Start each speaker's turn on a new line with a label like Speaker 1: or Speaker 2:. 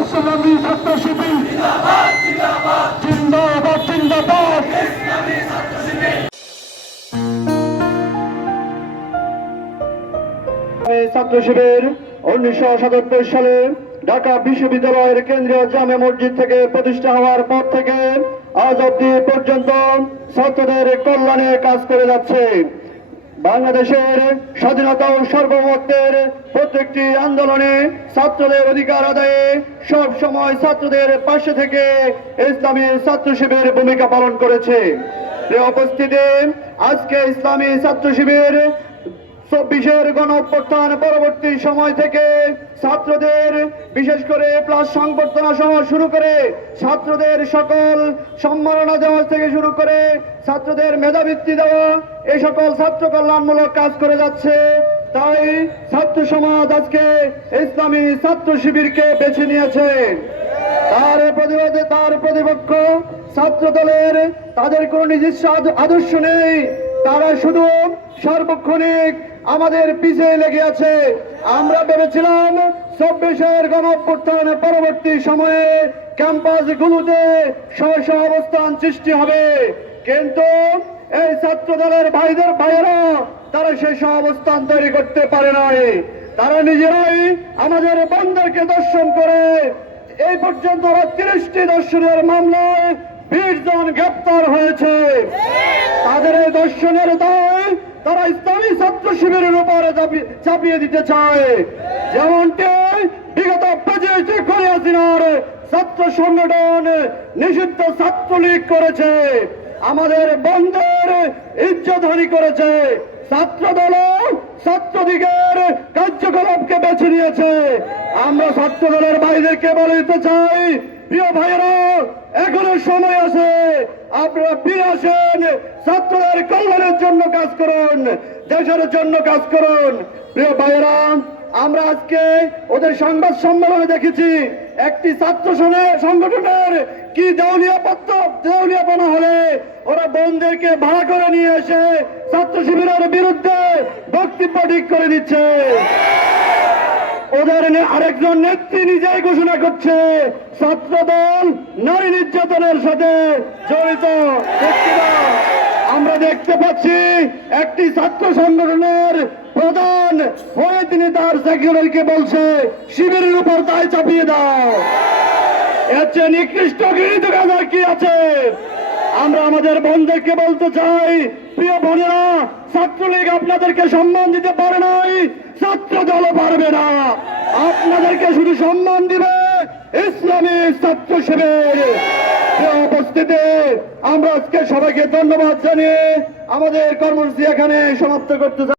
Speaker 1: ইসলামী ছাত্র শিবির ছাত্র শিবির উনিশশো সাতাত্তর সালে ঢাকা বিশ্ববিদ্যালয়ের কেন্দ্রীয় জামে মসজিদ থেকে প্রতিষ্ঠা হওয়ার পর থেকে আজ অব্দি পর্যন্ত ছাত্রদের কল্যাণে কাজ করে যাচ্ছে। বাংলাদেশের স্বাধীনতা ও সার্বভৌমত্বের প্রত্যেকটি আন্দোলনে ছাত্রদের অধিকার আদায়ে সব সময় ছাত্রদের পাশে থেকে ইসলামী ছাত্র শিবির ভূমিকা পালন করেছে। উপস্থিতি, আজকে ইসলামী ছাত্র শিবির চব্বিশের গণ অভ্যুত্থান পরবর্তী সময় থেকে ছাত্রদের, বিশেষ করে প্লাস সংবর্ধনা সহ শুরু করে ছাত্রদের সকল সম্মাননা দেওয়া থেকে শুরু করে ছাত্রদের মেধাবৃত্তি দেওয়া এই সকল ছাত্র কল্যাণমূলক কাজ করে যাচ্ছে। তাই ছাত্র সমাজ আজকে ইসলামী ছাত্র শিবিরকে বেছে নিয়েছে। তার প্রতিবাদে, তার প্রতিপক্ষ ছাত্র দলের তাদের কোনো নিজস্ব আদর্শ নেই। তারা শুধু সার্বক্ষণিক আমাদের পিছিয়ে লেগে আছে। আমরা ভেবেছিলাম চব্বিশের গণ অভ্যুত্থান পরবর্তী সময়ে ক্যাম্পাসগুলোতে স্ব অবস্থান সৃষ্টি হবে। কিন্তু এই ছাত্র দলের ভাইদের ভাইয়েরা তারা সেই অবস্থান তৈরি করতে পারে নাই। তারা নিজেরাই আমাদের বন্ধুকে দর্শন করে এই পর্যন্ত তিরিশটি দর্শনের মামলায় বিশ জন গ্রেপ্তার হয়েছে। তাদের এই দর্শনের দায় তারা ইসলামী ছাত্র শিবিরের উপরে চাপিয়ে দিতে চায়। যেমনটি বিগত করে হাসিনার ছাত্র সংগঠন নিষিদ্ধ ছাত্রলীগ করেছে। আমাদের বন্ধের ইজ্জতহানি করেছে। ছাত্র দল ছাত্রদিগের কার্যকলাপকে বেছে নিয়েছে আমরা ছাত্র দলের ভাইদেরকে বলে দিতে চাই? প্রিয় ভাইয়েরা, এখনও সময় আছে। আপনারা ফিরে আসেন। ছাত্রদের কল্যাণের জন্য কাজ করুন, দেশের জন্য কাজ করুন। প্রিয় ভাইয়েরা, আমরা আজকে ওদের সংবাদ সম্মেলনে দেখেছি একটি ছাত্র সংগঠনের কি দেউলিয়া পত্র দেউলিয়াপনা হলে ওরা বোনদেরকে ভাড়া করে নিয়ে এসে ছাত্র শিবিরের বিরুদ্ধে বক্তব্য ঠিক করে দিচ্ছে। নে- আরেকজন নেত্রী নিজেই ঘোষণা করছে। ছাত্র দল নারী নির্যাতনের সাথে জড়িত আমরা দেখতে পাচ্ছি একটি ছাত্র সংগঠনের প্রধান হয়ে তিনি তার সেক্রেটারিকে বলছে, শিবিরের উপর দায় চাপিয়ে দাও। এর চেয়ে নিকৃষ্ট গৃহীত কাজ আর কি আছে? আমরা আমাদের বন্ধুকে বলতে চাই, প্রিয় বোনেরা, ছাত্রলীগ আপনাদেরকে সম্মান দিতে পারে নাই, ছাত্র দল পারবে না। আপনাদেরকে শুধু সম্মান দিবে ইসলামী ছাত্র শিবির। উপস্থিতি, আমরা আজকে সবাইকে ধন্যবাদ জানিয়ে আমাদের কর্মসূচি এখানে সমাপ্ত করতে